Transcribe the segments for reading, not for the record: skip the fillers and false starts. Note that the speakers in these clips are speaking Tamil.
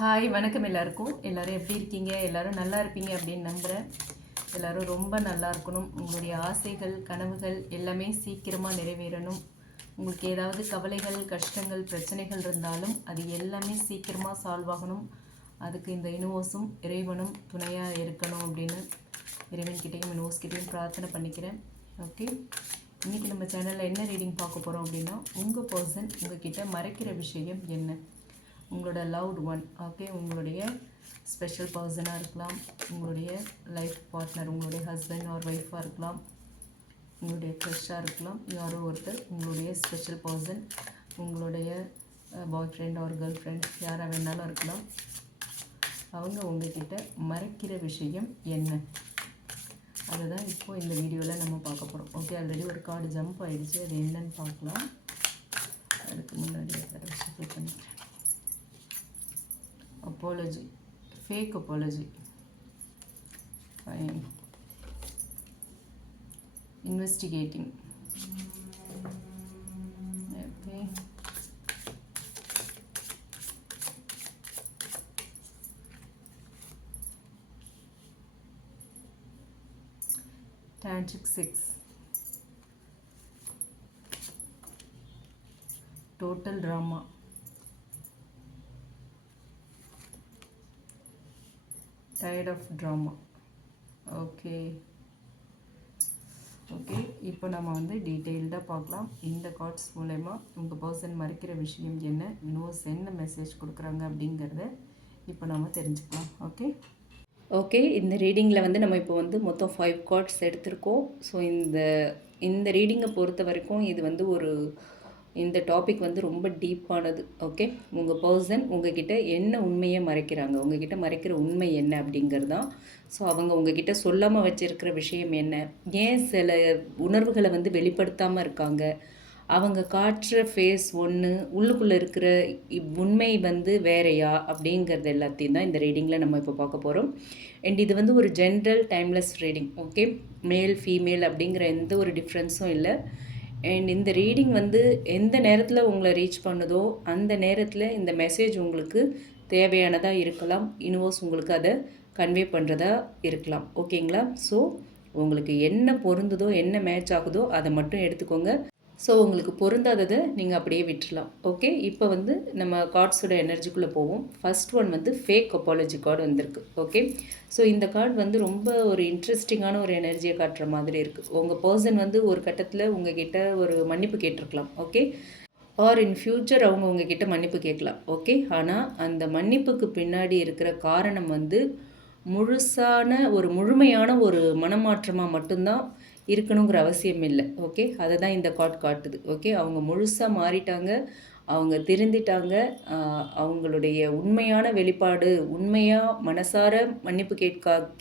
ஹாய் வணக்கம் எல்லாருக்கும். எல்லோரும் எப்படி இருக்கீங்க? எல்லோரும் நல்லா இருப்பீங்க அப்படின்னு நம்புகிறேன். எல்லோரும் ரொம்ப நல்லா இருக்கணும். உங்களுடைய ஆசைகள் கனவுகள் எல்லாமே சீக்கிரமாக நிறைவேறணும். உங்களுக்கு ஏதாவது கவலைகள் கஷ்டங்கள் பிரச்சனைகள் இருந்தாலும் அது எல்லாமே சீக்கிரமாக சால்வ் ஆகணும். அதுக்கு இந்த யூனிவர்ஸும் இறைவனும் துணையாக இருக்கணும் அப்படின்னு இறைவன்கிட்டையும் யூனிவர்ஸ்கிட்டையும் பிரார்த்தனை பண்ணிக்கிறேன். ஓகே, இன்றைக்கி நம்ம சேனலில் என்ன ரீடிங் பார்க்க போகிறோம் அப்படின்னா, உங்கள் பர்சன் உங்ககிட்ட மறைக்கிற விஷயம் என்ன? உங்களோட லவ்ட் ஒன், ஓகே, உங்களுடைய ஸ்பெஷல் பர்சனாக இருக்கலாம், உங்களுடைய லைஃப் பார்ட்னர், உங்களுடைய ஹஸ்பண்ட் ஆர் ஒய்ஃபாக இருக்கலாம், உங்களுடைய க்ரஷ்ஷாக இருக்கலாம், யாரோ ஒருத்தர் உங்களுடைய ஸ்பெஷல் பர்சன், உங்களுடைய பாய் ஃப்ரெண்ட் ஆர் கேர்ள் ஃப்ரெண்ட் யாராக வேணாலும் இருக்கலாம். அவங்க உங்ககிட்ட மறைக்கிற விஷயம் என்ன? அதை தான் இப்போது இந்த வீடியோவில் நம்ம பார்க்க போகிறோம். ஓகே, ஆல்ரெடி ஒரு கார்டு ஜம்ப் ஆகிடுச்சு, அது என்னன்னு பார்க்கலாம். அதுக்கு முன்னாடி ஷஃபிள் பண்ணிக்கிறேன். Apology, fake apology. Fine. Investigating. Okay. Tantric 6. Total drama. Tired of drama. Okay, இப்போ நம்ம வந்து டீட்டெயில்டாக பார்க்கலாம். இந்த கார்ட்ஸ் மூலமா உங்கள் பர்சன் மறைக்கிற விஷயம் என்ன, யூனிவர்ஸ் என்ன மெசேஜ் கொடுக்குறாங்க அப்படிங்கிறத இப்போ நம்ம தெரிஞ்சுக்கலாம். ஓகே, இந்த ரீடிங்கில் வந்து நம்ம இப்போ வந்து மொத்தம் 5 கார்ட்ஸ் எடுத்திருக்கோம். ஸோ இந்த ரீடிங்கை பொறுத்த வரைக்கும் இது வந்து இந்த டாபிக் வந்து ரொம்ப டீப்பானது. ஓகே, உங்கள் பர்சன் உங்ககிட்ட என்ன உண்மையை மறைக்கிறாங்க, உங்ககிட்ட மறைக்கிற உண்மை என்ன அப்படிங்கிறது தான். ஸோ அவங்க உங்ககிட்ட சொல்லாமல் வச்சுருக்கிற விஷயம் என்ன, ஏன் சில உணர்வுகளை வந்து வெளிப்படுத்தாமல் இருக்காங்க, அவங்க காட்டுற ஃபேஸ் ஒன்று, உள்ளுக்குள்ளே இருக்கிற உண்மை வந்து வேறையா அப்படிங்கிறது எல்லாத்தையும் தான் இந்த ரீடிங்கில் நம்ம இப்போ பார்க்க போகிறோம். அண்ட் இது வந்து ஒரு general timeless reading. Okay, male female அப்படிங்கிற எந்த ஒரு டிஃப்ரென்ஸும் இல்லை. அண்ட் இந்த ரீடிங் வந்து எந்த நேரத்தில் உங்களை ரீச் பண்ணுதோ அந்த நேரத்தில் இந்த மெசேஜ் உங்களுக்கு தேவையானதாக இருக்கலாம். யூனிவர்ஸ் உங்களுக்கு அதை கன்வே பண்ணுறதா இருக்கலாம். ஓகேங்களா? ஸோ உங்களுக்கு என்ன பொருந்துதோ என்ன மேட்ச் ஆகுதோ அதை மட்டும் எடுத்துக்கோங்க. ஸோ உங்களுக்கு பொருந்தாததை நீங்கள் அப்படியே விட்டுடலாம். ஓகே, இப்போ வந்து நம்ம கார்ட்ஸோட எனர்ஜிக்குள்ளே போவோம். ஃபர்ஸ்ட் ஒன் வந்து ஃபேக் அப்பாலஜி கார்டு வந்திருக்கு. ஓகே, ஸோ இந்த கார்டு வந்து ரொம்ப ஒரு இன்ட்ரெஸ்டிங்கான ஒரு எனர்ஜியை காட்டுற மாதிரி இருக்குது. உங்கள் பர்சன் வந்து ஒரு கட்டத்தில் உங்ககிட்ட ஒரு மன்னிப்பு கேட்டிருக்கலாம். ஓகே, ஆர் இன் ஃப்யூச்சர் அவங்க உங்ககிட்ட மன்னிப்பு கேட்கலாம். ஓகே, ஆனால் அந்த மன்னிப்புக்கு பின்னாடி இருக்கிற காரணம் வந்து முழுமையான ஒரு மனமாற்றமாக மட்டும்தான் இருக்கணுங்கிற அவசியம் இல்லை. ஓகே, அதை தான் இந்த கார்டு காட்டுது. ஓகே, அவங்க முழுசாக மாறிட்டாங்க, அவங்க திருந்திட்டாங்க, அவங்களுடைய உண்மையான வெளிப்பாடு, உண்மையாக மனசார மன்னிப்பு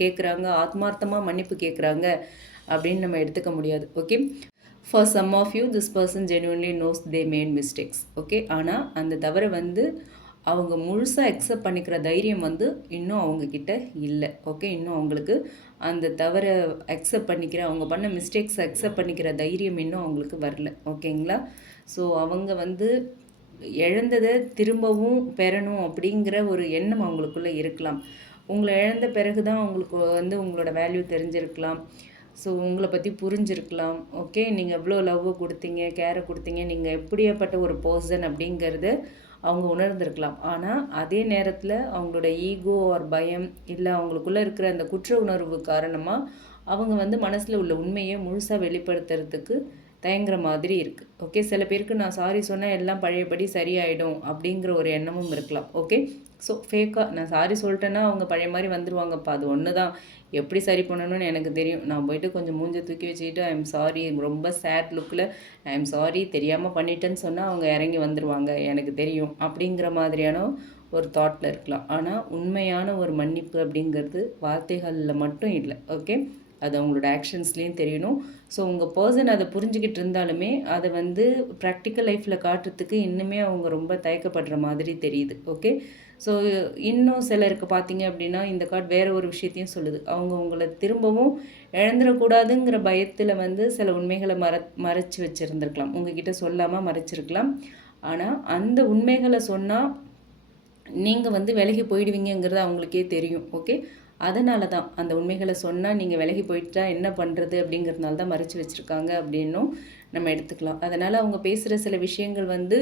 கேட்குறாங்க, ஆத்மார்த்தமாக மன்னிப்பு கேட்குறாங்க அப்படின்னு நம்ம எடுத்துக்க முடியாது. Okay, for some of you this person genuinely knows they made mistakes. Okay, ஆனால் அந்த தவிர வந்து அவங்க முழுசாக அக்செப்ட் பண்ணிக்கிற தைரியம் வந்து இன்னும் அவங்கக்கிட்ட இல்லை. ஓகே, இன்னும் அவங்களுக்கு அந்த தவறை அக்செப்ட் பண்ணிக்கிற, அவங்க பண்ண மிஸ்டேக்ஸை அக்செப்ட் பண்ணிக்கிற தைரியம் இன்னும் அவங்களுக்கு வரல. ஓகேங்களா? ஸோ அவங்க வந்து இழந்ததை திரும்பவும் பெறணும் அப்படிங்கிற ஒரு எண்ணம் அவங்களுக்குள்ளே இருக்கலாம். உங்களை இழந்த பிறகு தான் அவங்களுக்கு வந்து உங்களோட வேல்யூ தெரிஞ்சிருக்கலாம். ஸோ உங்களை பற்றி புரிஞ்சிருக்கலாம். ஓகே, நீங்கள் எவ்வளோ லவ்வை கொடுத்தீங்க, கேரை கொடுத்தீங்க, நீங்கள் எப்படியாப்பட்ட ஒரு பர்சன் அப்படிங்கிறது அவங்க உணர்ந்திருக்கலாம். ஆனால் அதே நேரத்தில் அவங்களோட ஈகோ ஆர் பயம் இல்லை அவங்களுக்குள்ளே இருக்கிற அந்த குற்ற உணர்வு காரணமாக அவங்க வந்து மனசில் உள்ள உண்மையை முழுசாக வெளிப்படுத்துறதுக்கு தயங்குற மாதிரி இருக்குது. ஓகே, சில பேருக்கு நான் சாரி சொன்னால் எல்லாம் பழையபடி சரியாயிடும் அப்படிங்கிற ஒரு எண்ணமும் இருக்கலாம். ஓகே, ஸோ ஃபேக்காக நான் சாரி சொல்லிட்டேன்னா அவங்க பழைய மாதிரி வந்துடுவாங்கப்பா, அது ஒன்று தான், எப்படி சரி பண்ணணும்னு எனக்கு தெரியும், நான் போயிட்டு கொஞ்சம் மூஞ்சை தூக்கி வச்சுக்கிட்டு ஐ எம் சாரி, ரொம்ப சேட் லுக்கில் ஐ எம் சாரி தெரியாமல் பண்ணிட்டேன்னு சொன்னால் அவங்க இறங்கி வந்துடுவாங்க, எனக்கு தெரியும் அப்படிங்கிற மாதிரியான ஒரு தாட்டில் இருக்கலாம். ஆனால் உண்மையான ஒரு மன்னிப்பு அப்படிங்கிறது வார்த்தைகளில் மட்டும் இல்லை. ஓகே, அது அவங்களோட ஆக்ஷன்ஸ்லேயும் தெரியணும். ஸோ உங்கள் பர்சன் அதை புரிஞ்சுக்கிட்டு இருந்தாலுமே அதை வந்து ப்ராக்டிக்கல் லைஃப்பில் காட்டுறதுக்கு இன்னுமே அவங்க ரொம்ப தயக்கப்படுற மாதிரி தெரியுது. ஓகே, ஸோ இன்னும் சிலருக்கு பார்த்தீங்க அப்படின்னா இந்த கார்டு வேறு ஒரு விஷயத்தையும் சொல்லுது. அவங்க உங்களை திரும்பவும் இழந்துடக்கூடாதுங்கிற பயத்தில் வந்து சில உண்மைகளை மறைச்சி வச்சுருந்துருக்கலாம், உங்ககிட்ட சொல்லாமல் மறைச்சிருக்கலாம். ஆனால் அந்த உண்மைகளை சொன்னால் நீங்கள் வந்து விலகி போயிடுவீங்கங்கிறது அவங்களுக்கே தெரியும். ஓகே, அதனால தான் அந்த உண்மைகளை சொன்னால் நீங்கள் விலகி போயிட்டா என்ன பண்ணுறது அப்படிங்கிறதுனால தான் மறைச்சி வச்சுருக்காங்க அப்படின்னும் நம்ம எடுத்துக்கலாம். அதனால் அவங்க பேசுகிற சில விஷயங்கள் வந்து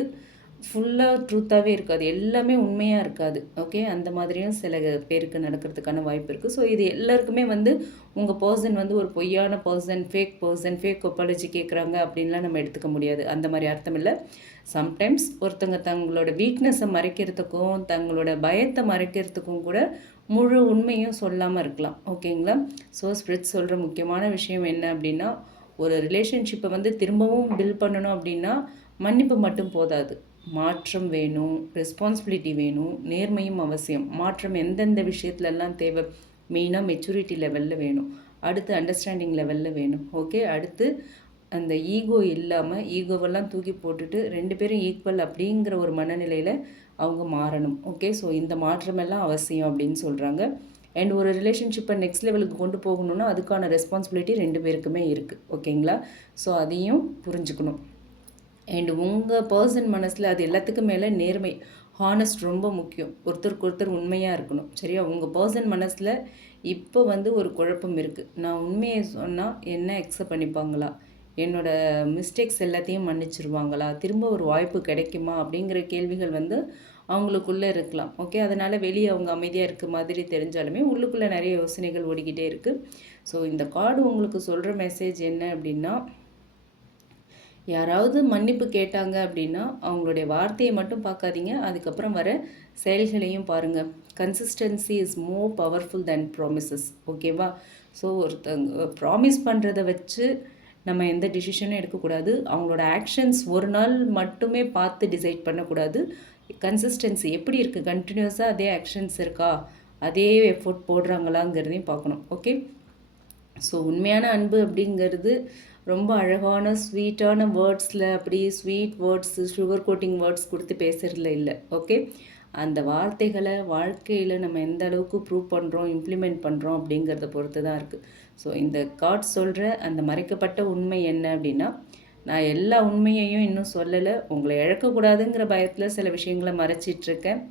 ஃபுல்லாக ட்ரூத்தாகவே இருக்காது, எல்லாமே உண்மையாக இருக்காது. ஓகே, அந்த மாதிரியும் சில பேருக்கு நடக்கிறதுக்கான வாய்ப்பு இருக்குது. ஸோ இது எல்லாருக்குமே வந்து உங்கள் பர்சன் வந்து ஒரு பொய்யான பர்சன், ஃபேக் அப்பாலஜி கேட்குறாங்க அப்படின்லாம் நம்ம எடுத்துக்க முடியாது. அந்த மாதிரி அர்த்தம் இல்லை. சம்டைம்ஸ் ஒருத்தங்க தங்களோட வீக்னஸை மறைக்கிறதுக்கும் தங்களோட பயத்தை மறைக்கிறதுக்கும் கூட முழு உண்மையும் சொல்லாமல் இருக்கலாம். ஓகேங்களா? ஸோ ஸ்பிரிட் சொல்கிற முக்கியமான விஷயம் என்ன அப்படின்னா, ஒரு ரிலேஷன்ஷிப்பை வந்து திரும்பவும் பில்ட் பண்ணணும் அப்படின்னா மன்னிப்பு மட்டும் போதாது, மாற்றம் வேணும், ரெஸ்பான்சிபிலிட்டி வேணும், நேர்மையும் அவசியம். மாற்றம் எந்தெந்த விஷயத்துலலாம் தேவை? மெயினாக மெச்சூரிட்டி லெவலில் வேணும், அடுத்து அண்டர்ஸ்டாண்டிங் லெவலில் வேணும். ஓகே, அடுத்து அந்த ஈகோ இல்லாமல் ஈகோவெல்லாம் தூக்கி போட்டுட்டு 2 பேரும் ஈக்குவல் அப்படிங்கிற ஒரு மனநிலையில் அவங்க மாறணும். ஓகே, ஸோ இந்த மாற்றமெல்லாம் அவசியம் அப்படின்னு சொல்கிறாங்க. அண்ட் ஒரு ரிலேஷன்ஷிப்பை நெக்ஸ்ட் லெவலுக்கு கொண்டு போகணுன்னா அதுக்கான ரெஸ்பான்சிபிலிட்டி 2 பேருக்குமே இருக்குது. ஓகேங்களா? ஸோ அதையும் புரிஞ்சுக்கணும். அண்ட் உங்கள் பர்சன் மனசில் அது எல்லாத்துக்கும் மேலே நேர்மை, ஹானஸ்ட் ரொம்ப முக்கியம். ஒருத்தருக்கு ஒருத்தர் உண்மையாக இருக்கணும். சரியா? உங்கள் பர்சன் மனசில் இப்போ வந்து ஒரு குழப்பம் இருக்குது. நான் உண்மையை சொன்னால் என்ன அக்செப்ட் பண்ணிப்பாங்களா? என்னோடய மிஸ்டேக்ஸ் எல்லாத்தையும் மன்னிச்சிருவாங்களா? திரும்ப ஒரு வாய்ப்பு கிடைக்குமா? அப்படிங்கிற கேள்விகள் வந்து அவங்களுக்குள்ளே இருக்கலாம். ஓகே, அதனால் வெளியே அவங்க அமைதியாக இருக்க மாதிரி தெரிஞ்சாலுமே உள்ளுக்குள்ளே நிறைய யோசனைகள் ஓடிக்கிட்டே இருக்குது. ஸோ இந்த கார்டு உங்களுக்கு சொல்கிற மெசேஜ் என்ன அப்படின்னா, யாராவது மன்னிப்பு கேட்டாங்க அப்படின்னா அவங்களுடைய வார்த்தையை மட்டும் பார்க்காதீங்க, அதுக்கப்புறம் வர செயல்களையும் பாருங்கள். Consistency is more powerful than promises. ஓகேவா? ஸோ ஒருத்தங்க ப்ராமிஸ் பண்ணுறதை வச்சு நம்ம எந்த டிசிஷனும் எடுக்கக்கூடாது. அவங்களோட ஆக்ஷன்ஸ் ஒரு நாள் மட்டுமே பார்த்து டிசைட் பண்ணக்கூடாது. கன்சிஸ்டன்சி எப்படி இருக்குது, கண்டினியூஸாக அதே ஆக்ஷன்ஸ் இருக்கா, அதே எஃபோர்ட் போடுறாங்களாங்கிறதையும் பார்க்கணும். ஓகே, ஸோ உண்மையான அன்பு அப்படிங்கிறது ரொம்ப அழகான ஸ்வீட்டான வேர்ட்ஸில் அப்படி sweet words, sugar coating words கொடுத்து பேசுகிறதுல இல்லை. ஓகே, அந்த வார்த்தைகளை வாழ்க்கையில் நம்ம எந்த அளவுக்கு ப்ரூவ் பண்ணுறோம், இம்ப்ளிமெண்ட் பண்ணுறோம் அப்படிங்கிறத பொறுத்து தான் இருக்குது. ஸோ இந்த கார்ட் சொல்கிற அந்த மறைக்கப்பட்ட உண்மை என்ன அப்படின்னா, நான் எல்லா உண்மையையும் இன்னும் சொல்லலை, உங்களை இழக்கக்கூடாதுங்கிற பயத்தில் சில விஷயங்களை மறைச்சிட்ருக்கேன்.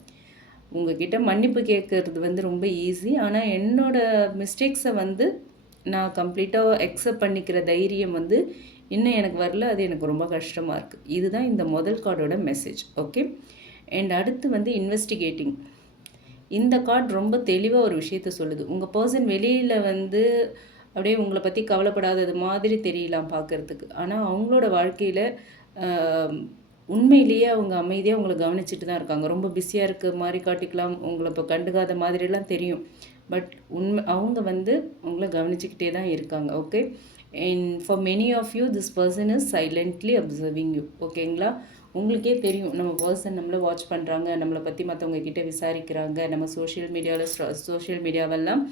உங்ககிட்ட மன்னிப்பு கேட்குறது வந்து ரொம்ப ஈஸி, ஆனால் என்னோடய மிஸ்டேக்ஸை வந்து நான் கம்ப்ளீட்டாக அக்செப்ட் பண்ணிக்கிற தைரியம் வந்து இன்னும் எனக்கு வரல. அது எனக்கு ரொம்ப கஷ்டமாக இருக்குது. இதுதான் இந்த முதல் கார்டோட மெசேஜ். ஓகே, அண்ட் அடுத்து வந்து இன்வெஸ்டிகேட்டிங். இந்த கார்டு ரொம்ப தெளிவாக ஒரு விஷயத்த சொல்லுது. உங்கள் பர்சன் வெளியில் வந்து அப்படியே உங்களை பற்றி கவலைப்படாதது மாதிரி தெரியலாம் பார்க்குறதுக்கு, ஆனால் அவங்களோட வாழ்க்கையில் உண்மையிலேயே அவங்க அமைதியாக உங்களை கவனிச்சுட்டு தான் இருக்காங்க. ரொம்ப பிஸியாக இருக்க மாதிரி காட்டிக்கலாம், உங்களை இப்போ கண்டுக்காத மாதிரிலாம் தெரியும், பட் அவங்க வந்து உங்களை கவனிச்சுக்கிட்டே தான் இருக்காங்க. Okay, and for many of you this person is silently observing you. ஓகேங்களா? உங்களுக்கே தெரியும் நம்ம பர்சன் நம்மளை வாட்ச் பண்ணுறாங்க, நம்மளை பற்றி மற்றவங்க கிட்டே விசாரிக்கிறாங்க, நம்ம சோஷியல் மீடியாவெல்லாம்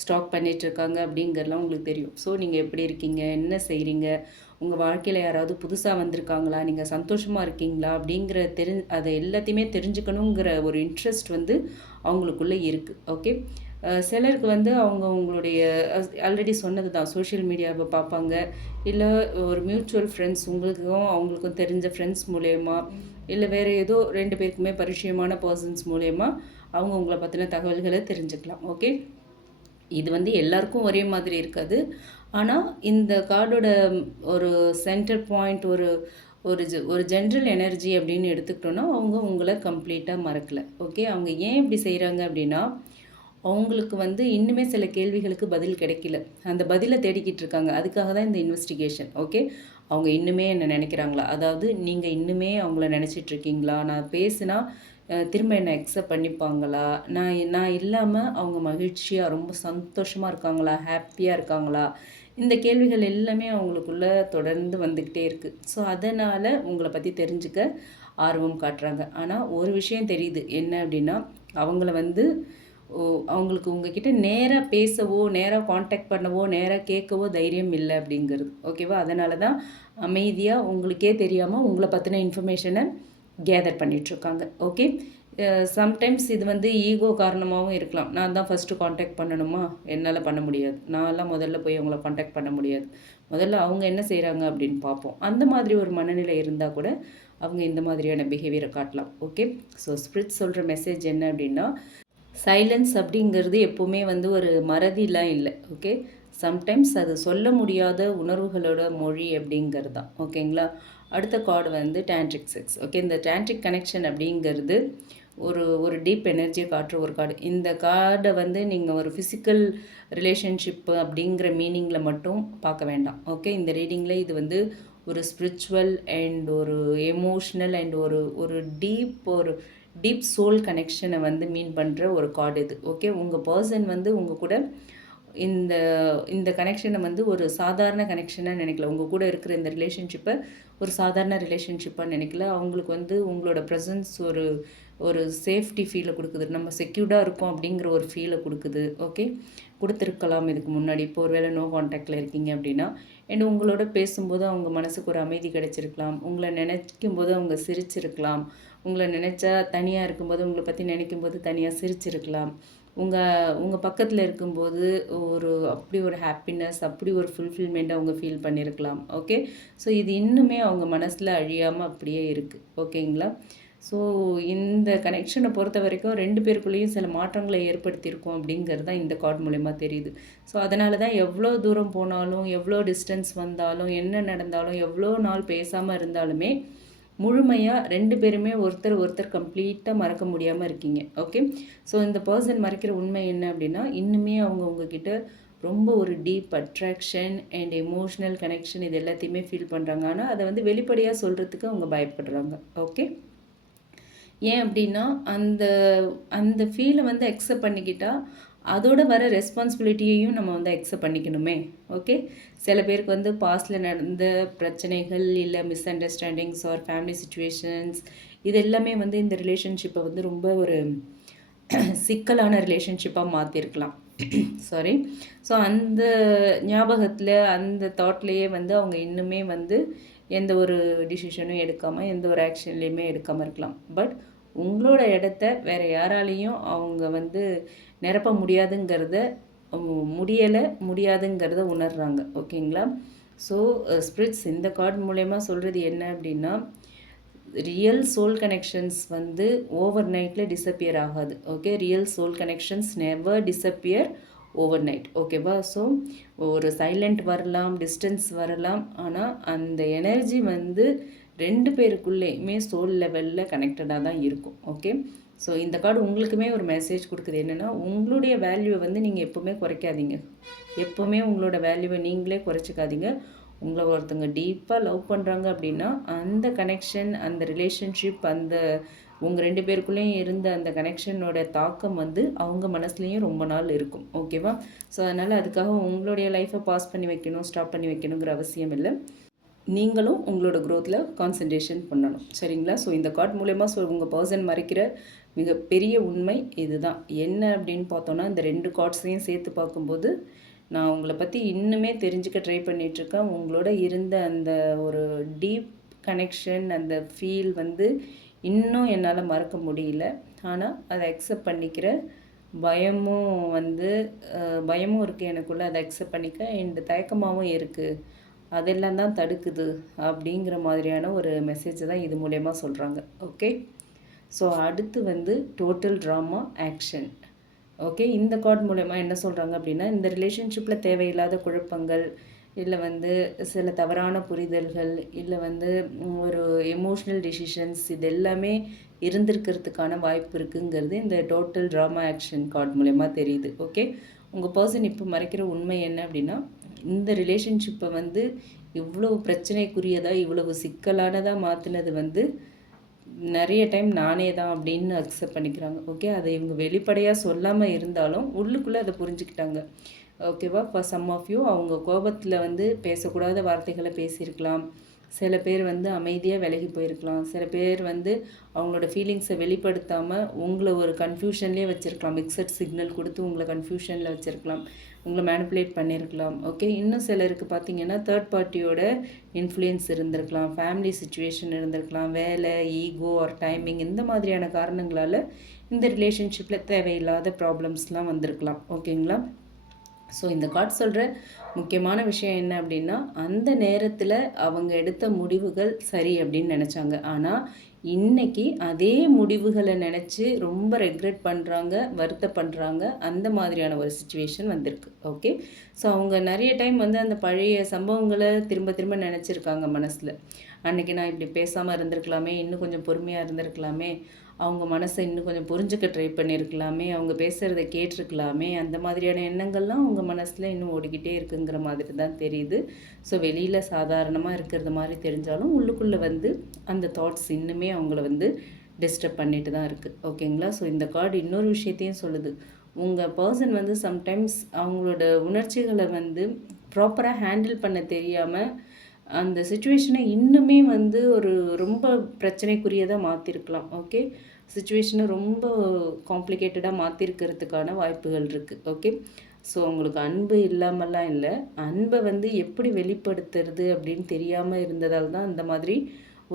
ஸ்டாக் பண்ணிகிட்ருக்காங்க அப்படிங்கிறலாம் உங்களுக்கு தெரியும். ஸோ நீங்கள் எப்படி இருக்கீங்க, என்ன செய்கிறீங்க, உங்கள் வாழ்க்கையில் யாராவது புதுசாக வந்திருக்காங்களா, நீங்கள் சந்தோஷமாக இருக்கீங்களா அப்படிங்கிற அதை எல்லாத்தையுமே தெரிஞ்சுக்கணுங்கிற ஒரு இன்ட்ரெஸ்ட் வந்து அவங்களுக்குள்ளே இருக்குது. ஓகே, சிலருக்கு வந்து உங்களுடைய ஆல்ரெடி சொன்னது தான், சோஷியல் மீடியாவை பார்ப்பாங்க, இல்லை ஒரு மியூச்சுவல் ஃப்ரெண்ட்ஸ் உங்களுக்கும் அவங்களுக்கும் தெரிஞ்ச ஃப்ரெண்ட்ஸ் மூலயமா, இல்லை வேறு ஏதோ 2 பேருக்குமே பரிச்சயமான பர்சன்ஸ் மூலயமா அவங்க உங்களை பற்றின தகவல்களை தெரிஞ்சுக்கலாம். ஓகே, இது வந்து எல்லாருக்கும் ஒரே மாதிரி இருக்காது, ஆனால் இந்த கார்டோட ஒரு சென்டர் பாயிண்ட், ஒரு ஜென்ரல் எனர்ஜி அப்படின்னு எடுத்துக்கிட்டோன்னா அவங்க உங்களை கம்ப்ளீட்டாக மறக்கலை. ஓகே, அவங்க ஏன் இப்படி செய்கிறாங்க அப்படின்னா, அவங்களுக்கு வந்து இன்னுமே சில கேள்விகளுக்கு பதில் கிடைக்கல, அந்த பதிலை தேடிக்கிட்டு இருக்காங்க. அதுக்காக தான் இந்த இன்வெஸ்டிகேஷன். ஓகே, அவங்க இன்னுமே என்ன நினைக்கிறாங்களா, அதாவது நீங்கள் இன்னுமே அவங்கள நினச்சிட்ருக்கீங்களா, நான் பேசுனா திரும்ப என்னை அக்செப்ட் பண்ணிப்பாங்களா, நான் இல்லாமல் அவங்க மகிழ்ச்சியாக ரொம்ப சந்தோஷமாக இருக்காங்களா, ஹாப்பியாக இருக்காங்களா, இந்த கேள்விகள் எல்லாமே அவங்களுக்குள்ளே தொடர்ந்து வந்துக்கிட்டே இருக்குது. ஸோ அதனால் உங்களை பற்றி தெரிஞ்சுக்க ஆர்வம் காட்டுறாங்க. ஆனால் ஒரு விஷயம் தெரியுது, என்ன அப்படின்னா, அவங்கள வந்து அவங்களுக்கு உங்ககிட்ட நேராக பேசவோ, நேராக காண்டாக்ட் பண்ணவோ, நேராக கேட்கவோ தைரியம் இல்லை அப்படிங்கிறது. ஓகேவா? அதனால தான் அமைதியாக உங்களுக்கே தெரியாமல் உங்களை பற்றின இன்ஃபர்மேஷனை கேதர் பண்ணிகிட்ருக்காங்க. ஓகே, சம்டைம்ஸ் இது வந்து ஈகோ காரணமாகவும் இருக்கலாம். நான் தான் ஃபஸ்ட்டு காண்டாக்ட் பண்ணணுமா, என்னால் பண்ண முடியாது, நான்லாம் முதல்ல போய் அவங்கள காண்டாக்ட் பண்ண முடியாது, முதல்ல அவங்க என்ன செய்கிறாங்க அப்படின்னு பார்ப்போம். அந்த மாதிரி ஒரு மனநிலை இருந்தால் கூட அவங்க இந்த மாதிரியான பிஹேவியரை காட்டலாம். ஓகே, ஸோ ஸ்பிரிட் சொல்கிற மெசேஜ் என்ன அப்படின்னா, சைலன்ஸ் அப்படிங்கிறது எப்போவுமே வந்து ஒரு மறதிலாம் இல்லை. ஓகே, சம்டைம்ஸ் அது சொல்ல முடியாத உணர்வுகளோட மொழி அப்படிங்கிறது தான். ஓகேங்களா. அடுத்த கார்டு வந்து டேண்ட்ரிக் செக்ஸ். ஓகே, இந்த டேண்ட்ரிக் கனெக்ஷன் அப்படிங்கிறது ஒரு ஒரு டீப் எனர்ஜியை காட்டுற ஒரு கார்டு. இந்த கார்டை வந்து நீங்கள் ஒரு ஃபிசிக்கல் ரிலேஷன்ஷிப்பு அப்படிங்கிற மீனிங்கில் மட்டும் பார்க்க வேண்டாம். ஓகே, இந்த ரீடிங்கில் இது வந்து ஒரு ஸ்பிரிச்சுவல் அண்ட் ஒரு எமோஷ்னல் அண்ட் ஒரு டீப் சோல் கனெக்ஷனை வந்து மீன் பண்ணுற ஒரு கார்டு இது. ஓகே, உங்கள் பர்சன் வந்து உங்கள் கூட இந்த இந்த கனெக்ஷனை வந்து ஒரு சாதாரண கனெக்ஷனாக நினைக்கல. உங்கள் கூட இருக்கிற இந்த ரிலேஷன்ஷிப்பை ஒரு சாதாரண ரிலேஷன்ஷிப்பாக நினைக்கல. அவங்களுக்கு வந்து உங்களோட ப்ரெசன்ஸ் ஒரு சேஃப்டி ஃபீலை கொடுக்குது. நம்ம செக்யூர்டாக இருக்கோம் அப்படிங்கிற ஒரு ஃபீலை கொடுக்குது. ஓகே, கொடுத்துருக்கலாம் இதுக்கு முன்னாடி. இப்போ ஒரு வேளை நோ கான்டாக்டில் இருக்கீங்க அப்படின்னா, அண்ட் உங்களோட பேசும்போது அவங்க மனசுக்கு ஒரு அமைதி கிடைச்சிருக்கலாம். உங்களை நினைக்கும் போது அவங்க சிரிச்சிருக்கலாம். உங்களை நினச்சா தனியாக இருக்கும்போது, உங்களை பற்றி நினைக்கும்போது தனியாக சிரிச்சிருக்கலாம். உங்கள் பக்கத்தில் இருக்கும்போது அப்படி ஒரு ஹாப்பினஸ், அப்படி ஒரு ஃபுல்ஃபில்மெண்ட் அவங்க ஃபீல் பண்ணியிருக்கலாம். ஓகே, ஸோ இது இன்னுமே அவங்க மனசில் அழியாமல் அப்படியே இருக்குது. ஓகேங்களா. ஸோ இந்த கனெக்ஷனை பொறுத்த வரைக்கும் 2 பேருக்குள்ளேயும் சில மாற்றங்களை ஏற்படுத்தியிருக்கோம் அப்படிங்கிறது தான் இந்த கார்டு மூலயமா தெரியுது. ஸோ அதனால தான் எவ்வளோ தூரம் போனாலும், எவ்வளோ டிஸ்டன்ஸ் வந்தாலும், என்ன நடந்தாலும், எவ்வளோ நாள் பேசாமல் இருந்தாலுமே முழுமையாக 2 பேருமே ஒருத்தர் கம்ப்ளீட்டாக மறக்க முடியாமல் இருக்கீங்க. ஓகே, ஸோ இந்த பர்சன் மறைக்கிற உண்மை என்ன அப்படின்னா, இன்னுமே அவங்க உங்ககிட்ட ரொம்ப ஒரு deep attraction and emotional connection இது எல்லாத்தையுமே ஃபீல் பண்ணுறாங்க. ஆனால் அதை வந்து வெளிப்படையாக சொல்கிறதுக்கு அவங்க பயப்படுறாங்க. ஓகே, ஏன் அப்படின்னா அந்த அந்த ஃபீலை வந்து அக்செப்ட் பண்ணிக்கிட்டால் அதோட வர ரெஸ்பான்சிபிலிட்டியையும் நம்ம வந்து அக்செப்ட் பண்ணிக்கணுமே. ஓகே, சில பேருக்கு வந்து பாஸ்டில் நடந்த பிரச்சனைகள் இல்லை misunderstandings or family situations இது எல்லாமே வந்து இந்த ரிலேஷன்ஷிப்பை வந்து ரொம்ப ஒரு சிக்கலான ரிலேஷன்ஷிப்பாக மாற்றிருக்கலாம். சாரி. ஸோ அந்த ஞாபகத்தில் அந்த தாட்லேயே வந்து அவங்க இன்னுமே வந்து எந்த ஒரு டிசிஷனும் எடுக்காமல் எந்த ஒரு ஆக்ஷன்லேயுமே எடுக்காமல் இருக்கலாம். பட் உங்களோட இடத்த வேறு யாராலையும் அவங்க வந்து நிரப்ப முடியாதுங்கிறத உணர்றாங்க. ஓகேங்களா. ஸோ ஸ்பிரிட்ஸ் இந்த கார்டு மூலயமா சொல்கிறது என்ன அப்படின்னா, ரியல் சோல் கனெக்ஷன்ஸ் வந்து ஓவர் நைட்டில் டிஸப்பியர் ஆகாது. Okay, real soul connections never disappear overnight. ஓகேவா. ஸோ ஒரு சைலண்ட் வரலாம், டிஸ்டன்ஸ் வரலாம், ஆனால் அந்த எனர்ஜி வந்து 2 பேருக்குள்ளேயுமே சோல் லெவலில் கனெக்டடாக தான் இருக்கும். ஓகே, ஸோ இந்த கார்டு உங்களுக்குமே ஒரு மெசேஜ் கொடுக்குது. என்னென்னா, உங்களுடைய வேல்யூவை வந்து நீங்கள் எப்போவுமே குறைக்காதீங்க. எப்போவுமே உங்களோட வேல்யூவை நீங்களே குறைச்சிக்காதீங்க. உங்களை ஒருத்தங்க டீப்பாக லவ் பண்ணுறாங்க அப்படின்னா அந்த கனெக்ஷன், அந்த ரிலேஷன்ஷிப், உங்கள் 2 பேருக்குள்ளேயும் இருந்த அந்த கனெக்ஷனோட தாக்கம் வந்து அவங்க மனசுலேயும் ரொம்ப நாள் இருக்கும். ஓகேவா. ஸோ அதனால் அதுக்காக உங்களுடைய லைஃப்பை பாஸ் பண்ணி வைக்கணும், ஸ்டாப் பண்ணி வைக்கணுங்கிற அவசியம் இல்லை. நீங்களும் உங்களோட க்ரோத்தில் கான்சன்ட்ரேஷன் பண்ணணும். சரிங்களா. ஸோ இந்த கார்டு மூலயமா உங்கள் பர்சன் மறைக்கிற மிகப்பெரிய உண்மை இதுதான். என்ன அப்படின்னு பார்த்தோன்னா, இந்த 2 கார்ட்ஸையும் சேர்த்து பார்க்கும்போது நான் உங்களை பற்றி இன்னுமே தெரிஞ்சுக்க ட்ரை பண்ணிகிட்ருக்கேன். உங்களோட இருந்த அந்த ஒரு டீப் கனெக்ஷன், அந்த ஃபீல் வந்து இன்னும் என்னால் மறக்க முடியல. ஆனால் அதை அக்செப்ட் பண்ணிக்கிற பயமும் இருக்குது எனக்குள்ளே. அதை அக்செப்ட் பண்ணிக்க இந்த தயக்கமாகவும் இருக்குது. அதெல்லாம் தான் தடுக்குது அப்படிங்கிற மாதிரியான ஒரு மெசேஜை தான் இது மூலயமா சொல்கிறாங்க. ஓகே, ஸோ அடுத்து வந்து டோட்டல் ட்ராமா ஆக்ஷன். ஓகே, இந்த கார்டு மூலயமா என்ன சொல்கிறாங்க அப்படின்னா, இந்த ரிலேஷன்ஷிப்பில் தேவையில்லாத குழப்பங்கள், இல்லை வந்து சில தவறான புரிதல்கள், இல்லை வந்து ஒரு எமோஷ்னல் டிசிஷன்ஸ் இது எல்லாமே இருந்திருக்கிறதுக்கான வாய்ப்பு இருக்குங்கிறது இந்த டோட்டல் ட்ராமா ஆக்ஷன் கார்டு மூலயமா தெரியுது. ஓகே, உங்கள் பர்சன் இப்போ மறைக்கிற உண்மை என்ன அப்படின்னா, இந்த ரிலேஷன்ஷிப்பை வந்து இவ்வளவு பிரச்சனைக்குரியதாக, இவ்வளவு சிக்கலானதாக மாற்றினது வந்து நிறைய டைம் நானே தான் அப்படின்னு அக்செப்ட் பண்ணிக்கிறாங்க. ஓகே, அதை இவங்க வெளிப்படையாக சொல்லாமல் இருந்தாலும் உள்ளுக்குள்ளே அதை புரிஞ்சுக்கிட்டாங்க. ஓகேவா. ஃபார் சம் ஆஃப் யூ அவங்க கோபத்தில் வந்து பேசக்கூடாத வார்த்தைகளை பேசியிருக்கலாம். சில பேர் வந்து அமைதியாக விலகி போயிருக்கலாம். சில பேர் வந்து அவங்களோட ஃபீலிங்ஸை வெளிப்படுத்தாமல் உங்களை ஒரு கன்ஃபியூஷன்லேயே வச்சுருக்கலாம். மிக்சட் சிக்னல் கொடுத்து உங்களை கன்ஃபியூஷனில் வச்சுருக்கலாம். உங்களை மேனிப்புலேட் பண்ணியிருக்கலாம். ஓகே, இன்னும் சிலருக்கு பார்த்திங்கன்னா தேர்ட் பார்ட்டியோட இன்ஃப்ளூயன்ஸ் இருந்திருக்கலாம். ஃபேமிலி சுச்சுவேஷன் இருந்திருக்கலாம். வேலை, ஈகோ ஆர் டைமிங் இந்த மாதிரியான காரணங்களால் இந்த ரிலேஷன்ஷிப்பில் தேவையில்லாத ப்ராப்ளம்ஸ்லாம் வந்திருக்கலாம். ஓகேங்களா. ஸோ இந்த கார்ட் சொல்கிற முக்கியமான விஷயம் என்ன அப்படின்னா, அந்த நேரத்தில் அவங்க எடுத்த முடிவுகள் சரி அப்படின்னு நினச்சாங்க. ஆனால் இன்னைக்கு அதே முடிவுகளை நினச்சி ரொம்ப ரெக்ரெட் பண்ணுறாங்க, வருத்தப்படுறாங்க. அந்த மாதிரியான ஒரு சிச்சுவேஷன் வந்திருக்கு. ஓகே. ஸோ அவங்க நிறைய டைம் வந்து அந்த பழைய சம்பவங்களை திரும்ப திரும்ப நினச்சிருக்காங்க மனசில். அன்றைக்கி நான் இப்படி பேசாமல் இருந்திருக்கலாமே, இன்னும் கொஞ்சம் பொறுமையாக இருந்திருக்கலாமே, அவங்க மனசை இன்னும் கொஞ்சம் புரிஞ்சுக்க ட்ரை பண்ணியிருக்கலாமே, அவங்க பேசுகிறத கேட்டிருக்கலாமே, அந்த மாதிரியான எண்ணங்கள்லாம் அவங்க மனசில் இன்னும் ஓடிக்கிட்டே இருக்குங்கிற மாதிரி தான் தெரியுது. ஸோ வெளியில் சாதாரணமாக இருக்கிறது மாதிரி தெரிஞ்சாலும் உள்ளுக்குள்ளே வந்து அந்த தாட்ஸ் இன்னுமே அவங்கள வந்து டிஸ்டர்ப் பண்ணிட்டு தான் இருக்குது. ஓகேங்களா? ஸோ இந்த கார்டு இன்னொரு விஷயத்தையும் சொல்லுது. உங்கள் பர்சன் வந்து சம்டைம்ஸ் அவங்களோட உணர்ச்சிகளை வந்து ப்ராப்பராக ஹேண்டில் பண்ண தெரியாமல் அந்த சுச்சுவேஷனை இன்னுமே வந்து ஒரு ரொம்ப பிரச்சனைக்குரியதாக மாற்றிருக்கலாம். ஓகே. சுச்சுவேஷனை ரொம்ப காம்ப்ளிகேட்டடாக மாற்றிருக்கிறதுக்கான வாய்ப்புகள் இருக்குது. ஓகே. ஸோ உங்களுக்கு அன்பு இல்லாமல்லாம் இல்லை, அன்பை வந்து எப்படி வெளிப்படுத்துறது அப்படின்னு தெரியாமல் இருந்ததால் தான் அந்த மாதிரி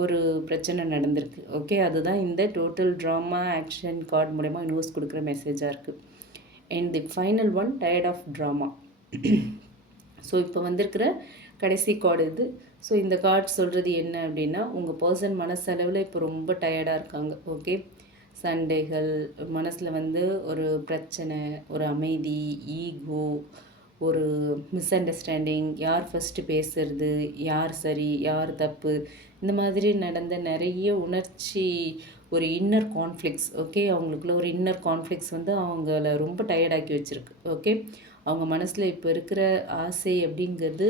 ஒரு பிரச்சனை நடந்திருக்கு. ஓகே. அதுதான் இந்த டோட்டல் ட்ராமா ஆக்ஷன் கார்டு மூலமா யூனிவர்ஸ் கொடுக்குற மெசேஜாக இருக்குது. And the final one tired of drama. So இப்போ வந்திருக்கிற கடைசி கார்டு இது. ஸோ இந்த கார்டு சொல்கிறது என்ன அப்படின்னா, உங்கள் பர்சன் மனசளவில் இப்போ ரொம்ப டயர்டாக இருக்காங்க. ஓகே. சண்டைகள், மனசில் வந்து ஒரு பிரச்சனை, ஒரு அமைதி, ஈகோ, ஒரு மிஸ் அண்டர்ஸ்டாண்டிங், யார் ஃபஸ்ட்டு பேசுறது, யார் சரி, யார் தப்பு, இந்த மாதிரி நடந்த நிறைய உணர்ச்சி, ஒரு இன்னர் கான்ஃப்ளிக்ஸ். ஓகே. அவங்களுக்குள்ள ஒரு இன்னர் கான்ஃப்ளிக்ஸ் வந்து அவங்கள ரொம்ப டயர்டாக்கி வச்சுருக்கு. ஓகே. அவங்க மனசில் இப்போ இருக்கிற ஆசை அப்படிங்கிறது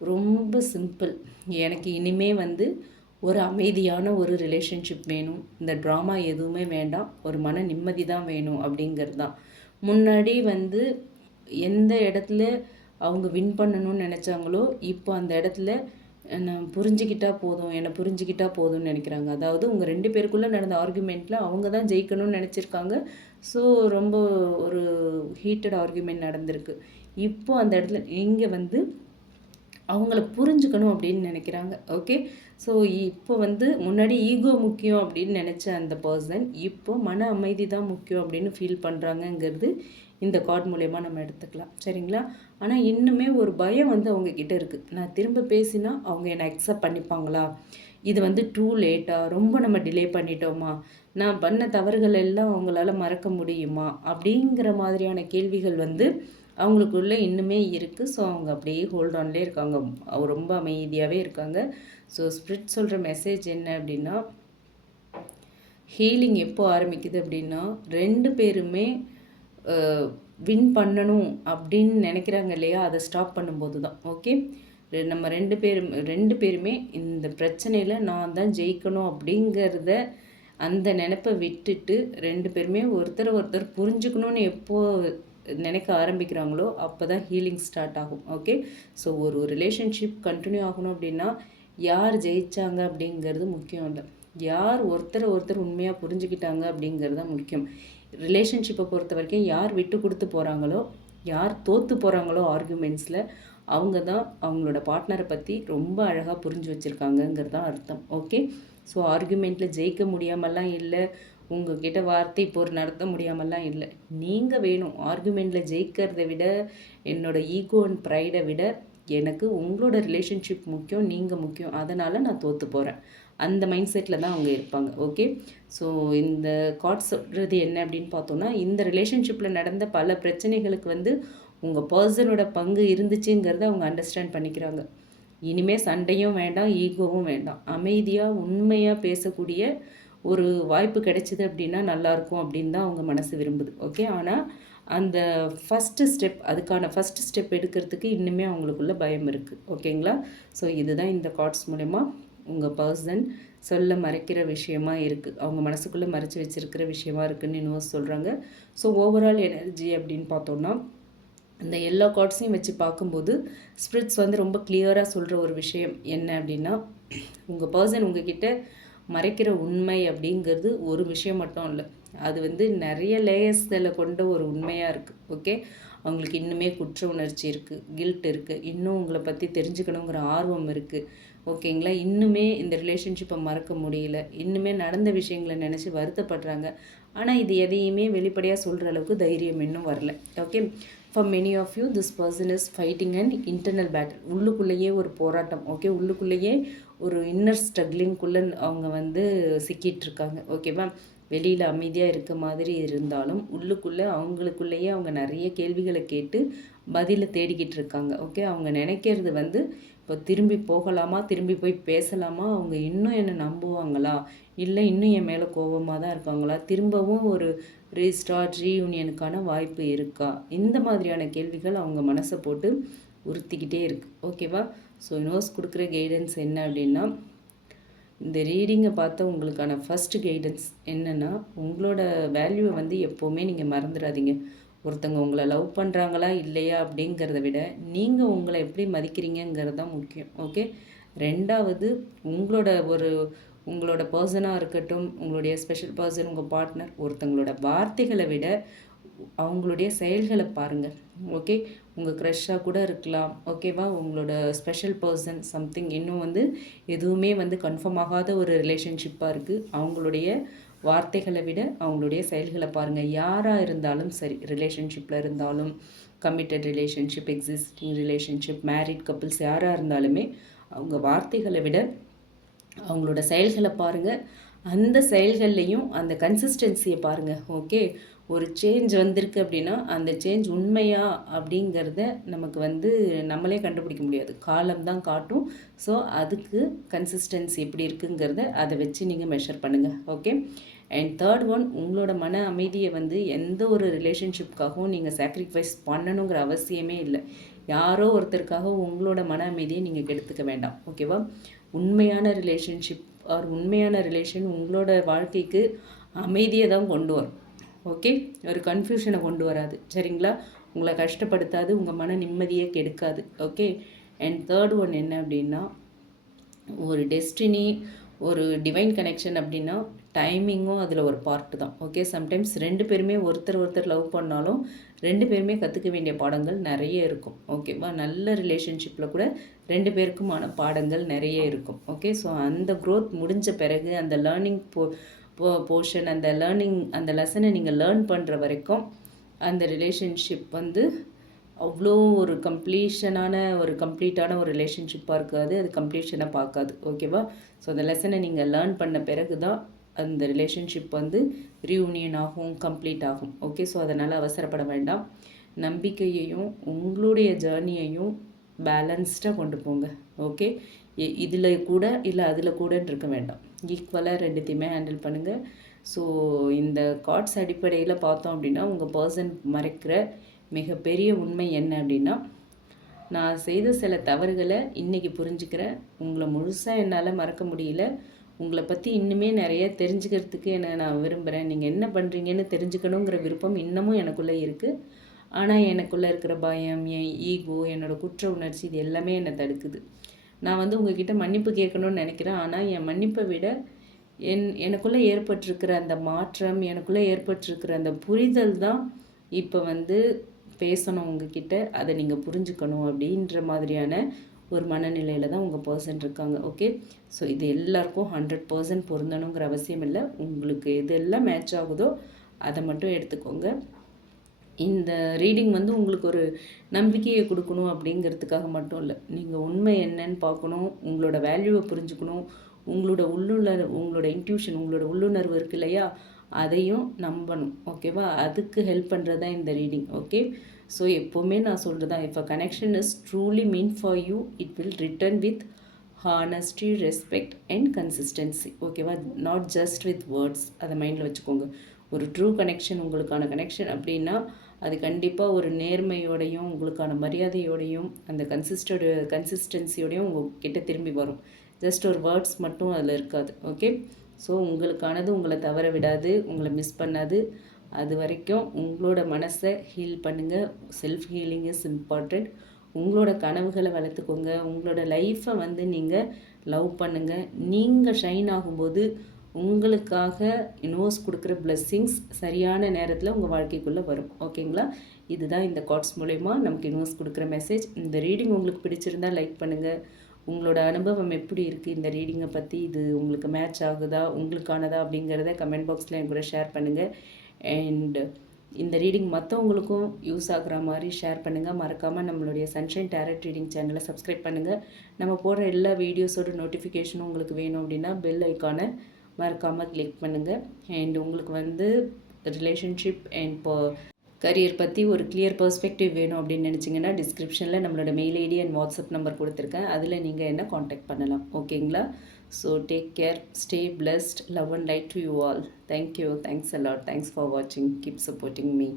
ரொம்ப சிம்பிள். எனக்கு இனிமே வந்து ஒரு அமைதியான ஒரு ரிலேஷன்ஷிப் வேணும், இந்த ட்ராமா எதுவுமே வேண்டாம், ஒரு மன நிம்மதி தான் வேணும் அப்படிங்கிறது தான். முன்னாடி வந்து எந்த இடத்துல அவங்க வின் பண்ணணும்னு நினச்சாங்களோ, இப்போ அந்த இடத்துல நான் புரிஞ்சுக்கிட்டா போதும், என்னை புரிஞ்சுக்கிட்டா போதும்னு நினைக்கிறாங்க. அதாவது உங்கள் 2 பேருக்குள்ளே நடந்த ஆர்குமெண்ட்டில் அவங்க தான் ஜெயிக்கணும்னு நினச்சிருக்காங்க. ஸோ ரொம்ப ஒரு ஹீட்டட் ஆர்குமெண்ட் நடந்திருக்கு. இப்போ அந்த இடத்துல இங்கே வந்து அவங்கள புரிஞ்சுக்கணும் அப்படின்னு நினைக்கிறாங்க. ஓகே. ஸோ இப்போ வந்து முன்னாடி ஈகோ முக்கியம் அப்படின்னு நினச்ச அந்த பர்சன் இப்போ மன அமைதி தான் முக்கியம் அப்படின்னு ஃபீல் பண்ணுறாங்கங்கிறது இந்த கார்டு மூலயமா நம்ம எடுத்துக்கலாம். சரிங்களா? ஆனால் இன்னுமே ஒரு பயம் வந்து அவங்கக்கிட்ட இருக்குது. நான் திரும்ப பேசினா அவங்க என்னை அக்செப்ட் பண்ணிப்பாங்களா, இது வந்து டூ லேட்டாக ரொம்ப நம்ம டிலே பண்ணிட்டோமா, நான் பண்ண தவறுகள் எல்லாம் அவங்களால மறக்க முடியுமா, அப்படிங்கிற மாதிரியான கேள்விகள் வந்து அவங்களுக்குள்ளே இன்னுமே இருக்குது. ஸோ அவங்க அப்படியே ஹோல்ட் ஆன்லேயே இருக்காங்க, ரொம்ப அமைதியாகவே இருக்காங்க. ஸோ ஸ்பிரிட் சொல்கிற மெசேஜ் என்ன அப்படின்னா, ஹீலிங் எப்போ ஆரம்பிக்குது அப்படின்னா 2 பேருமே வின் பண்ணணும் அப்படின்னு நினைக்கிறாங்க இல்லையா, அதை ஸ்டாப் பண்ணும்போது தான். ஓகே. நம்ம 2 பேருமே இந்த பிரச்சனையில் நான் தான் ஜெயிக்கணும் அப்படிங்கிறத அந்த நினைப்பை விட்டுட்டு 2 பேருமே ஒருத்தர் புரிஞ்சுக்கணும்னு எப்போ நினைக்க ஆரம்பிக்கிறாங்களோ அப்போ தான் ஹீலிங் ஸ்டார்ட் ஆகும். ஓகே. ஸோ ஒரு ரிலேஷன்ஷிப் கண்டினியூ ஆகணும் அப்படின்னா யார் ஜெயித்தாங்க அப்படிங்கிறது முக்கியம் இல்லை, யார் ஒருத்தர் உண்மையாக புரிஞ்சுக்கிட்டாங்க அப்படிங்கிறது தான் முக்கியம். ரிலேஷன்ஷிப்பை பொறுத்த வரைக்கும் யார் விட்டு கொடுத்து போகிறாங்களோ, யார் தோற்று போகிறாங்களோ ஆர்குமெண்ட்ஸில், அவங்க தான் அவங்களோட பார்ட்னரை பற்றி ரொம்ப அழகாக புரிஞ்சு வச்சுருக்காங்கங்கிறது தான் அர்த்தம். ஓகே. ஸோ ஆர்குமெண்ட்டில் ஜெயிக்க முடியாமல்லாம் இல்லை, உங்ககிட்ட வார்த்தை போர் நடத்த முடியாமல்லாம் இல்லை. நீங்கள் வேணும். ஆர்குமெண்ட்டில் ஜெயிக்கிறத விட, என்னோடய ஈகோ அண்ட் ப்ரைடை விட எனக்கு உங்களோட ரிலேஷன்ஷிப் முக்கியம், நீங்கள் முக்கியம், அதனால் நான் தோற்று போகிறேன், அந்த மைண்ட் செட்டில் தான் அவங்க இருப்பாங்க. ஓகே. ஸோ இந்த கார்ட் சொல்கிறது என்ன அப்படின்னு பார்த்தோன்னா, இந்த ரிலேஷன்ஷிப்பில் நடந்த பல பிரச்சனைகளுக்கு வந்து உங்கள் பர்சனோட பங்கு இருந்துச்சுங்கிறத அவங்க அண்டர்ஸ்டாண்ட் பண்ணிக்கிறாங்க. இனிமேல் சண்டையும் வேண்டாம், ஈகோவும் வேண்டாம், அமைதியாக உண்மையாக பேசக்கூடிய ஒரு வாய்ப்பு கிடைச்சிது அப்படின்னா நல்லாயிருக்கும் அப்படின்னு தான் அவங்க மனசு விரும்புது. ஓகே. ஆனால் அந்த அதுக்கான ஃபஸ்ட்டு ஸ்டெப் எடுக்கிறதுக்கு இன்னுமே அவங்களுக்குள்ள பயம் இருக்குது. ஓகேங்களா? ஸோ இதுதான் இந்த கார்ட்ஸ் மூலமா உங்கள் பர்சன் சொல்ல மறைக்கிற விஷயமா இருக்குது, அவங்க மனசுக்குள்ளே மறைச்சி வச்சுருக்கிற விஷயமா இருக்குதுன்னு யூனிவர்ஸ் சொல்கிறாங்க. ஸோ ஓவரால் எனர்ஜி அப்படின்னு பார்த்தோன்னா, இந்த எல்லா கார்ட்ஸையும் வச்சு பார்க்கும்போது ஸ்பிரிட்ஸ் வந்து ரொம்ப கிளியராக சொல்கிற ஒரு விஷயம் என்ன அப்படின்னா, உங்கள் பர்சன் உங்ககிட்ட மறைக்கிற உண்மை அப்படிங்கிறது ஒரு விஷயம் மட்டும் இல்லை, அது வந்து நிறைய லேயர்ஸில் கொண்ட ஒரு உண்மையாக இருக்குது. ஓகே. அவங்களுக்கு இன்னுமே குற்ற உணர்ச்சி இருக்குது, கில்ட் இருக்குது, இன்னும் உங்களை பற்றி தெரிஞ்சுக்கணுங்கிற ஆர்வம் இருக்குது. ஓகேங்களா? இன்னுமே இந்த ரிலேஷன்ஷிப்பை மறக்க முடியல, இன்னுமே நடந்த விஷயங்களை நினச்சி வருத்தப்படுறாங்க. ஆனால் இது எதையுமே வெளிப்படையாக சொல்கிற அளவுக்கு தைரியம் இன்னும் வரல. Okay, for many of you this person is fighting and internal battle. உள்ளுக்குள்ளேயே ஒரு போராட்டம். ஓகே, உள்ளுக்குள்ளேயே ஒரு இன்னர் ஸ்ட்ரகிளிங்குள்ளே அவங்க வந்து சிக்கிட்டு இருக்காங்க. ஓகேவா, வெளியில் அமைதியாக இருக்க மாதிரி இருந்தாலும் உள்ளுக்குள்ளே அவங்களுக்குள்ளேயே அவங்க நிறைய கேள்விகளை கேட்டு பதிலை தேடிக்கிட்டு இருக்காங்க. ஓகே, அவங்க நினைக்கிறது வந்து இப்போ திரும்பி போகலாமா, திரும்பி போய் பேசலாமா, அவங்க இன்னும் என்னை நம்புவாங்களா, இல்லை இன்னும் என் மேலே கோபமாக தான் இருக்காங்களா, திரும்பவும் ஒரு ரீஸ்டார்ட் ரீயூனியனுக்கான வாய்ப்பு இருக்கா, இந்த மாதிரியான கேள்விகள் அவங்க மனசை போட்டு உறுத்திக்கிட்டே இருக்குது. ஓகேவா, ஸோ யூனிவர்ஸ் கொடுக்குற கைடன்ஸ் என்ன அப்படின்னா, இந்த ரீடிங்கை பார்த்த உங்களுக்கான ஃபஸ்ட்டு கைடன்ஸ் என்னென்னா, உங்களோட வேல்யூவை வந்து எப்போவுமே நீங்கள் மறந்துடாதீங்க. ஒருத்தங்க உங்களை லவ் பண்ணுறாங்களா இல்லையா அப்படிங்கிறத விட நீங்கள் உங்களை எப்படி மதிக்கிறீங்கிறது தான் முக்கியம். ஓகே, ரெண்டாவது உங்களோட பர்சனாக இருக்கட்டும், உங்களுடைய ஸ்பெஷல் பர்சன், உங்கள் பார்ட்னர், ஒருத்தங்களோட வார்த்தைகளை விட அவங்களுடைய செயல்களை பாருங்கள். ஓகே, உங்கள் க்ரஷ்ஷாக கூட இருக்கலாம். ஓகேவா, உங்களோட ஸ்பெஷல் பர்சன் சம்திங் இன்னும் வந்து எதுவுமே வந்து கன்ஃபார்ம் ஆகாத ஒரு ரிலேஷன்ஷிப்பாக இருக்குது. அவங்களுடைய வார்த்தைகளை விட அவங்களுடைய செயல்களை பாருங்கள். யாராக இருந்தாலும் சரி, ரிலேஷன்ஷிப்பில் இருந்தாலும், committed relationship, existing relationship, married couples யாராக இருந்தாலுமே அவங்க வார்த்தைகளை விட அவங்களோட செயல்களை பாருங்கள். அந்த செயல்கள்லேயும் அந்த கன்சிஸ்டன்சியை பாருங்கள். ஓகே, ஒரு சேஞ்ச் வந்திருக்கு அப்படின்னா அந்த சேஞ்ச் உண்மையா அப்படிங்கிறத நமக்கு வந்து நம்மளே கண்டுபிடிக்க முடியாது, காலம்தான் காட்டும். ஸோ அதுக்கு கன்சிஸ்டன்சி எப்படி இருக்குங்கிறத அதை வச்சு நீங்கள் மெஷர் பண்ணுங்கள். ஓகே, அண்ட் தேர்ட் ஒன், உங்களோட மன அமைதியை வந்து எந்த ஒரு ரிலேஷன்ஷிப்காகவும் நீங்கள் சாக்ரிஃபைஸ் பண்ணணுங்கிற அவசியமே இல்லை. யாரோ ஒருத்தருக்காக உங்களோட மன அமைதியை நீங்கள் கெடுத்துக்க வேண்டாம். ஓகேவா, உண்மையான ரிலேஷன்ஷிப் ஆர் உண்மையான ரிலேஷன் உங்களோட வாழ்க்கைக்கு அமைதியை தான் கொண்டு வரும். ஓகே, ஒரு கன்ஃபியூஷனை கொண்டு வராது. சரிங்களா, உங்களை கஷ்டப்படுத்தாது, உங்கள் மன நிம்மதியை கெடுக்காது. ஓகே, அண்ட் தேர்ட் ஒன் என்ன அப்படின்னா, ஒரு டெஸ்டினி, ஒரு டிவைன் கனெக்ஷன் அப்படின்னா டைமிங்கும் அதில் ஒரு பார்ட்டு தான். ஓகே, சம்டைம்ஸ் ரெண்டு பேருமே ஒருத்தர் லவ் பண்ணாலும் ரெண்டு பேருமே கற்றுக்க வேண்டிய பாடங்கள் நிறைய இருக்கும். ஓகேவா, நல்ல ரிலேஷன்ஷிப்பில் கூட ரெண்டு பேருக்குமான பாடங்கள் நிறைய இருக்கும். ஓகே, ஸோ அந்த க்ரோத் முடிஞ்ச பிறகு அந்த லேர்னிங் போர்ஷன், அந்த லெசனை நீங்கள் லேர்ன் பண்ணுற வரைக்கும் அந்த ரிலேஷன்ஷிப் வந்து அவ்வளோ ஒரு கம்ப்ளீட்டான ஒரு ரிலேஷன்ஷிப்பாக இருக்காது. அது கம்ப்ளீஷனை பார்க்காது. ஓகேவா, ஸோ அந்த லெசனை நீங்கள் லேர்ன் பண்ண பிறகு தான் அந்த ரிலேஷன்ஷிப் வந்து ரீயூனியன் ஆகும், கம்ப்ளீட் ஆகும். ஓகே, ஸோ அதனால் அவசரப்பட வேண்டாம். நம்பிக்கையையும் உங்களுடைய ஜேர்னியையும் பேலன்ஸ்டாக கொண்டு போங்க. ஓகே, இதில் கூட இல்லை அதில் கூடன்னு இருக்க வேண்டாம். ஈக்குவலாக ரெண்டுத்தையுமே ஹேண்டில் பண்ணுங்கள். ஸோ இந்த கார்ட்ஸ் அடிப்படையில் பார்த்தோம் அப்படின்னா, உங்கள் பர்சன் மறைக்கிற மிகப்பெரிய உண்மை என்ன அப்படின்னா, நான் செய்த சில தவறுகளை இன்றைக்கி புரிஞ்சுக்கிறேன். உங்களை முழுசாக என்னால் மறக்க முடியல. உங்களை பற்றி இன்னுமே நிறைய தெரிஞ்சுக்கிறதுக்கு நான் விரும்புகிறேன். நீங்கள் என்ன பண்ணுறீங்கன்னு தெரிஞ்சுக்கணுங்கிற விருப்பம் இன்னமும் எனக்குள்ளே இருக்குது. ஆனால் எனக்குள்ளே இருக்கிற பயம், என் ஈகோ, என்னோடய குற்ற உணர்ச்சி, இது எல்லாமே என்னை தடுக்குது. நான் வந்து உங்ககிட்ட மன்னிப்பு கேட்கணும்னு நினைக்கிறேன். ஆனால் என் மன்னிப்பை விட எனக்குள்ளே ஏற்பட்டிருக்கிற அந்த மாற்றம், எனக்குள்ளே ஏற்பட்டிருக்கிற அந்த புரிதல் தான் இப்போ வந்து பேசணும் உங்ககிட்ட, அதை நீங்கள் புரிஞ்சுக்கணும் அப்படின்ற மாதிரியான ஒரு மனநிலையில் தான் உங்கள் பர்சன் இருக்காங்க. ஓகே, ஸோ இது எல்லாருக்கும் 100% பொருந்தணுங்கிற அவசியம் இல்லை. உங்களுக்கு எதெல்லாம் மேட்ச் ஆகுதோ அதை மட்டும் எடுத்துக்கோங்க. இந்த ரீடிங் வந்து உங்களுக்கு ஒரு நம்பிக்கையை கொடுக்கணும் அப்படிங்கிறதுக்காக மட்டும் இல்லை. நீங்கள் உண்மை என்னன்னு பார்க்கணும், உங்களோட வேல்யூவை புரிஞ்சுக்கணும், உங்களோட இன்ட்யூஷன், உங்களோட உள்ளுணர்வு இருக்கு இல்லையா, அதையும் நம்பணும். ஓகேவா, அதுக்கு ஹெல்ப் பண்ணுறது தான் இந்த ரீடிங். ஓகே, ஸோ எப்போவுமே நான் சொல்கிறது தான், if a connection is truly mean for you, it will return with honesty, respect and consistency. ஓகேவா, நாட் ஜஸ்ட் வித் வேர்ட்ஸ். அதை மைண்டில் வச்சுக்கோங்க. ஒரு ட்ரூ கனெக்ஷன், உங்களுக்கான கனெக்ஷன் அப்படின்னா அது கண்டிப்பாக ஒரு நேர்மையோடையும் உங்களுக்கான மரியாதையோடையும் அந்த கன்சிஸ்டன்சியோடையும் உங்கள்கிட்ட திரும்பி வரும். ஜஸ்ட் ஒரு வேர்ட்ஸ் மட்டும் அதில் இருக்காது. ஓகே, ஸோ உங்களுக்கானது உங்களை தவற விடாது, உங்களை மிஸ் பண்ணாது. அது வரைக்கும் உங்களோட மனசை ஹீல் பண்ணுங்கள். Self healing is important. உங்களோட கனவுகளை வளர்த்துக்கோங்க. உங்களோட லைஃப்பை வந்து நீங்கள் லவ் பண்ணுங்கள். நீங்கள் ஷைன் ஆகும்போது உங்களுக்காக யூனிவர்ஸ் கொடுக்குற பிளெஸ்ஸிங்ஸ் சரியான நேரத்தில் உங்கள் வாழ்க்கைக்குள்ளே வரும். ஓகேங்களா, இதுதான் இந்த கார்ட்ஸ் மூலயமா நமக்கு யூனிவர்ஸ் கொடுக்குற மெசேஜ். இந்த ரீடிங் உங்களுக்கு பிடிச்சிருந்தால் லைக் பண்ணுங்கள். உங்களோட அனுபவம் எப்படி இருக்குது இந்த ரீடிங்கை பற்றி? இது உங்களுக்கு மேட்ச் ஆகுதா, உங்களுக்கானதா அப்படிங்கிறத கமெண்ட் பாக்ஸில் என் கூட ஷேர் பண்ணுங்கள். அண்ட் இந்த ரீடிங் மற்றவங்களுக்கும் யூஸ் ஆகுற மாதிரி ஷேர் பண்ணுங்கள். மறக்காமல் நம்மளுடைய சன்ஷைன் டேரட் ரீடிங் சேனலை சப்ஸ்கிரைப் பண்ணுங்கள். நம்ம போடுற எல்லா வீடியோஸோட நோட்டிஃபிகேஷனும் உங்களுக்கு வேணும் அப்படின்னா பெல் ஐக்கானை மறக்காமல் கிளிக் பண்ணுங்கள். அண்ட் உங்களுக்கு வந்து ரிலேஷன்ஷிப் அண்ட் கரியர் பற்றி ஒரு கிளியர் பெர்ஸ்பெக்டிவ் வேணும் அப்படின்னு நினச்சிங்கன்னா டிஸ்கிரிப்ஷனில் நம்மளோட mail ID and WhatsApp number கொடுத்துருக்கேன். அதில் நீங்கள் என்ன காண்டாக்ட் பண்ணலாம். ஓகேங்களா? So take care, stay blessed, love and light to you all. Thank you, thanks a lot, thanks for வாட்சிங், கீப் சப்போர்ட்டிங் மீ.